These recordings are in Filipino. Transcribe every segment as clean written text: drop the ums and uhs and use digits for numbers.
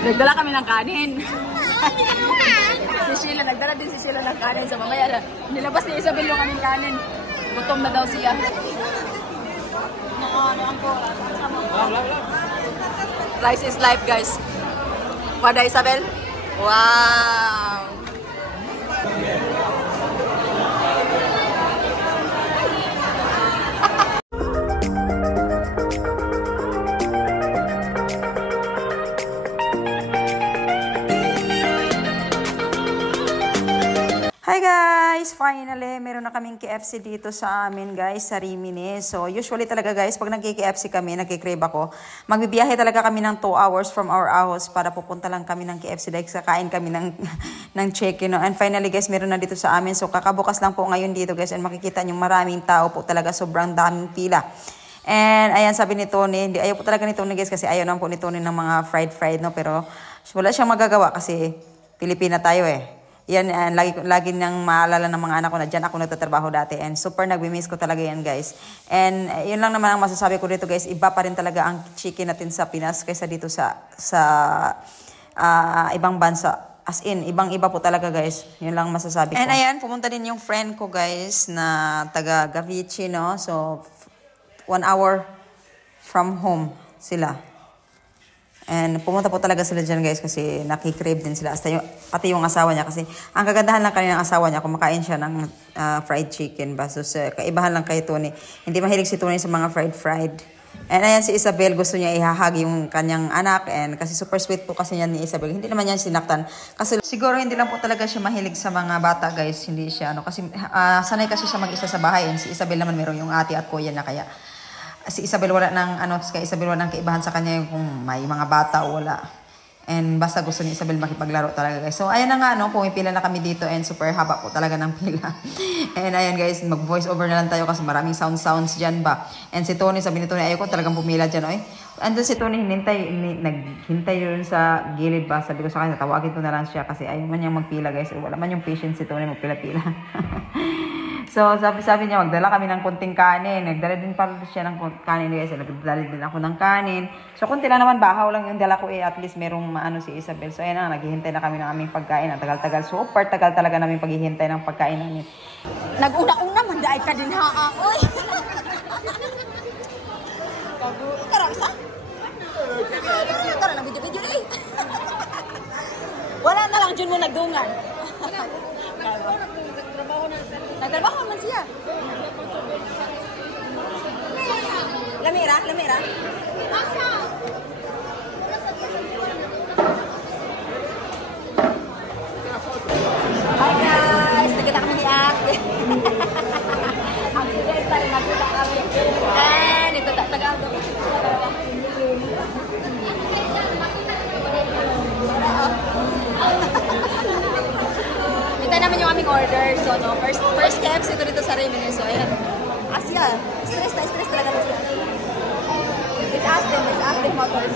Nagdala kami ng kanin. Si Sheila, nagdala din si Sheila ng kanin. So mamaya, nilabas ni Isabel yung aming kanin. Gutom na daw siya. Rice is life, guys. Wada Isabel? Wow! Hi guys! Finally, meron na kaming KFC dito sa amin guys, sa Rimini. So usually talaga guys, pag nagki-KFC kami, nagki-crave ako, magbibiyahe talaga kami ng 2 hours from our house para pupunta lang kami ng KFC dahil kakain kami ng, ng chicken. No? And finally guys, meron na dito sa amin. So kakabukas lang po ngayon dito guys and makikita nyo maraming tao po talaga, sobrang daming pila. And ayan, sabi ni Tony, ayaw po talaga ni Tony guys kasi ayaw naman po ni Tony ng mga fried no, pero wala siyang magagawa kasi Pilipina tayo eh. Yan, lagi nang maalala ng mga anak ko na dyan ako nagtatrabaho dati. And super nagmi-miss ko talaga yan, guys. And yun lang naman ang masasabi ko dito, guys. Iba pa rin talaga ang chicken natin sa Pinas kaysa dito sa ibang bansa. As in, ibang-iba po talaga, guys. Yun lang masasabi ko. And ayan, pumunta din yung friend ko, guys, na taga Gavici, no? So, 1 hour from home sila. And pumunta po talaga sila dyan guys kasi nakikrave din sila. Pati yung asawa niya kasi ang kagandahan lang kanina ng asawa niya, kumakain siya ng fried chicken. Basos kaibahan lang kay Tony. Hindi mahilig si Tony sa mga fried. And ayan si Isabel, gusto niya ihahag yung kanyang anak. And kasi super sweet po kasi niya ni Isabel. Hindi naman niya sinaktan. Kasi siguro hindi lang po talaga siya mahilig sa mga bata guys. Hindi siya ano. Kasi sanay kasi siya mag-isa sa bahay. And si Isabel naman meron yung ate at kuya niya kaya. Si Isabel wala ng kay Isabel wala ng kaibahan sa kanya yung kung may mga bata o wala. And basta gusto ni Isabel makipaglaro talaga guys. So ayan na nga no, pumipila na kami dito and super haba po talaga ng pila. And ayan guys, mag voice over na lang tayo kasi maraming sounds diyan ba. And si Tony, sabi ni Tony, ayoko talagang pumila diyan oy. Andun si Tony naghintay yun sa gilid ba. Sabi ko sa kanya, tawagin ko na lang siya kasi ayaw man niyang magpila guys. Wala man yung patience si Tony magpila-pila. So, sabi niya, magdala kami ng konting kanin. Nagdala din pa siya ng kanin guys. Nagdala din ako ng kanin. So, konti lang naman, bahaw lang yung dala ko eh. At least merong maano si Isabel. So, ayan na, naghihintay na kami ng aming pagkain. Ang tagal-tagal. Super tagal talaga namin paghihintay ng pagkain namin. Nag-una-una, mandaay ka din ha. Uy! Tara, isa? Tara, nag-video-video na eh. Wala na lang, Jun mo nagdungan. Nagtrabaho man siya. Lamira. Asa? Hi guys, nakita kami ni Ate. Accidental, nakita kami. And ito, taga-aldo. Hintay namin yung aming order. So, no, first KFC ito dito sa Rimini. So, ayan. Asya. Stress talaga mo siya. It's Aston Motors.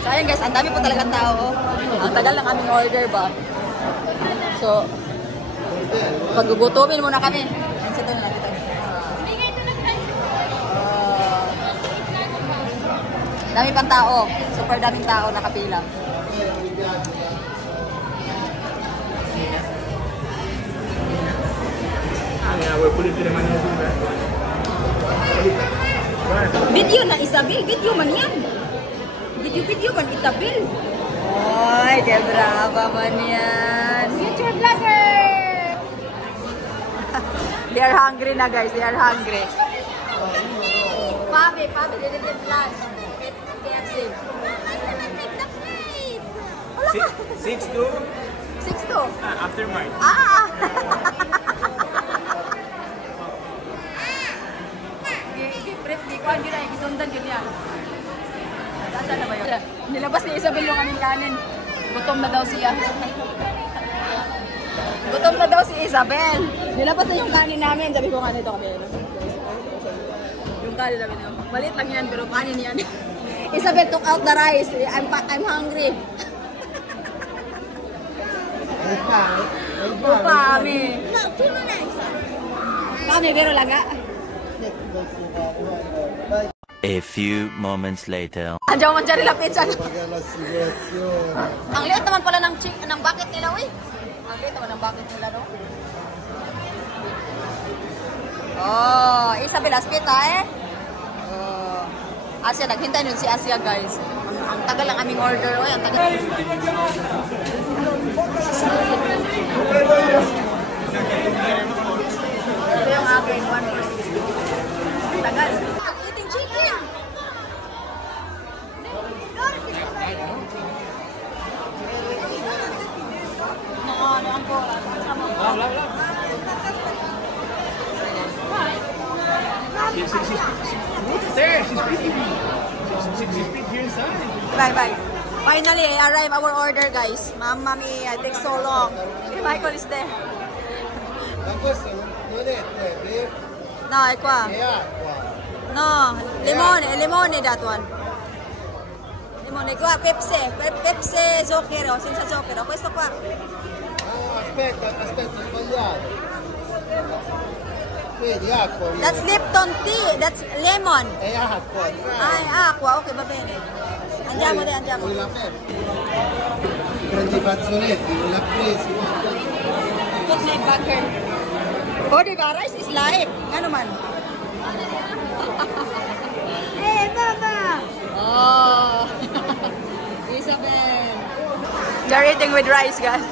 So, ayan guys. Ang dami po talaga tao. Ang tagal ng aming order ba? So, paggugutumin muna kami. Ayan, sito na natin. Dami pang tao. Super daming tao nakapila. Video na Isabel, video man yan. Video man Isabel. Oy, Debrava man yan. YouTube vlogger. They are hungry na guys, they are hungry. Papi, they did lunch. KFC. 6-2? 6-2. After mine. Nilabas ni Isabel yung aming kanin. Gutom na daw siya. Gutom na daw si Isabel. Nilabas na yung kanin namin. Sabi ko nga nito kami. Yung kanin namin. Maliit lang yan pero kanin yan. Isabel took out the rice. I'm hungry. Pami. Pami, pero laga. A few moments later. Andiyan man dyan nila pizza. Ang liit naman pala ng bucket nila, uy. Ang liit naman ng bucket nila, no? Oh, Isabel Aspita, eh. Oh. Asya, naghintay nun si Asya, guys. Ang tagal lang aming order, uy. Ang tagal. Ito yung akin, 1 for 60. Tagal. Eating chicken. There, she's speaking. She's here inside. Bye. Finally, I arrived our order, guys. Mommy, I take so long. Michael is there. Ma questo non è tè, No, è qua. è acqua. No, limone that one. Limone, qua, Pepsi zucchero, senza zucchero. Questo qua. Ah, aspetta, ho sbagliato. Vedi, acqua. Viene. That's Lipton tea. That's lemon. È acqua. Ay, acqua. Ok, va bene. Andiamo. Vuoi la Pepsi? Prendi i fazzoletti, non l'ha presi. Put my butter. Oh, diba? Rice is light. Ano man? Hey, mama! Oh. Isabel. They're eating with rice, guys.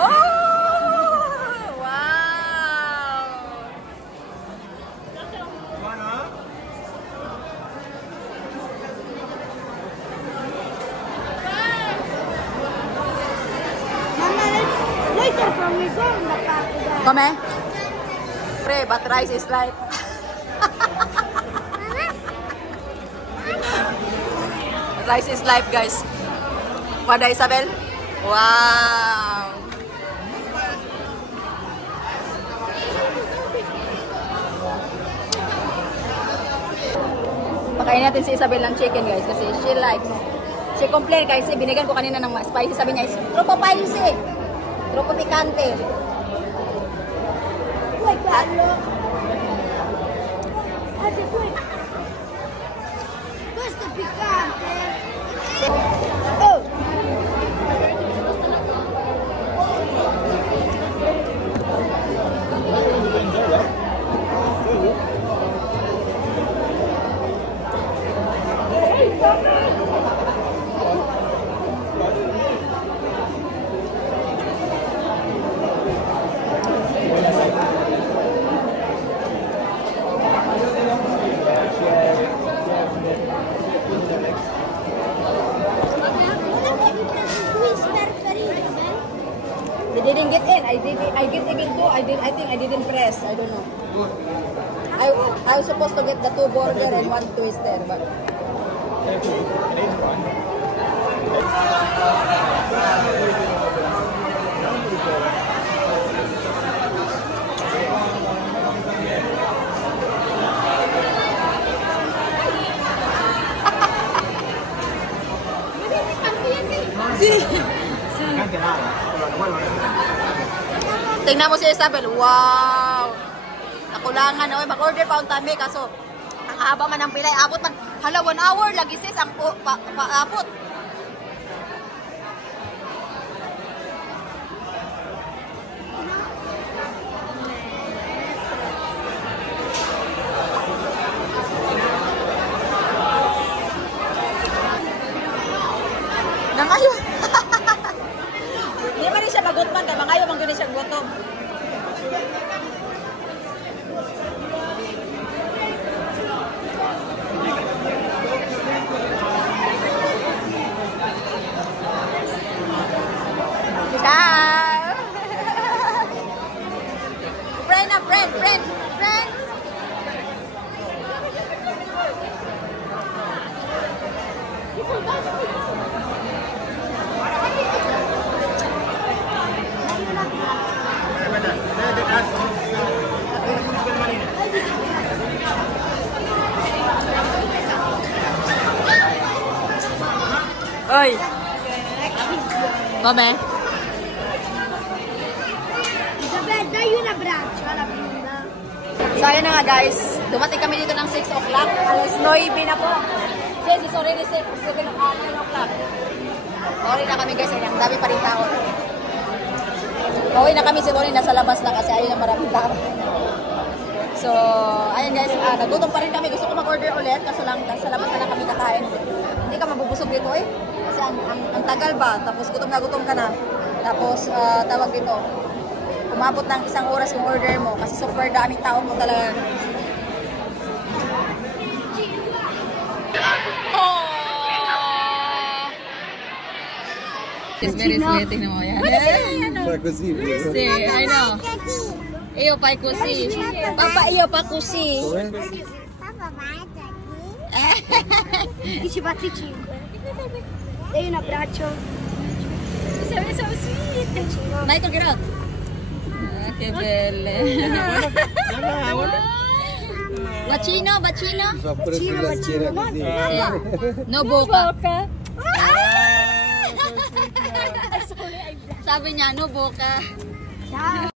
Oh! Wow! Later from we go in the park. Come? Pre, but rice is light. Rice is life, guys. Pada Isabel? Wow! Pakain natin si Isabel ng chicken, guys, kasi she likes. She complained, guys, binigyan ko kanina ng spicy. Sabi niya, tropo spicy. Tropo picante. Questo è piccante. Oh. They didn't get in. I get even two. I think I didn't press. I don't know. I was supposed to get the 2 burger and 1 twister, but tingnan mo si Isabel. Wow! Nakulangan. Oy, mag-order pa ang tami kaso ang haba man ng pilay. Abot man. Hala, 1 hour lagi sis ang paabot. Nangayon. Hindi man rin siya magutman. Kaya mangayon man gano'n siya gutom. Ciao! Friend na, friend! Oi! Come? Isabel, dai un abbraccio alla bimba. So, ayun na nga guys. Dumating kami dito ng 6 o'clock. Alas 9 na po. Since it's already 7 o'clock. Sorry na kami guys. Ang dami pa rin tao. Pauwi na kami si Bonnie. Nasa labas na kasi ayun na maraming tao. So, ayun guys. Nagutom pa rin kami. Gusto ko mag-order ulit. Kasi lang sa labas na lang kami kakain. Hindi ka mabubusog dito eh. Kasi ang tagal ba? Tapos gutom na gutom ka na. Tapos, tawag dito. Umabot ng 1 oras yung order mo kasi super daming tao mo talaga. It's very sweet, tingnan mo yan. Così. Sí, I know. Iyo pa kusi. Papa, iyo pa kusi. Papa, vai aqui. Dici batti 5. E un abbraccio. Sei so sweet. Michael, get out. Che belle. Bacino, bacino. Va pure sulla schiena così. No boca. Sabi niya, no boca. Ciao.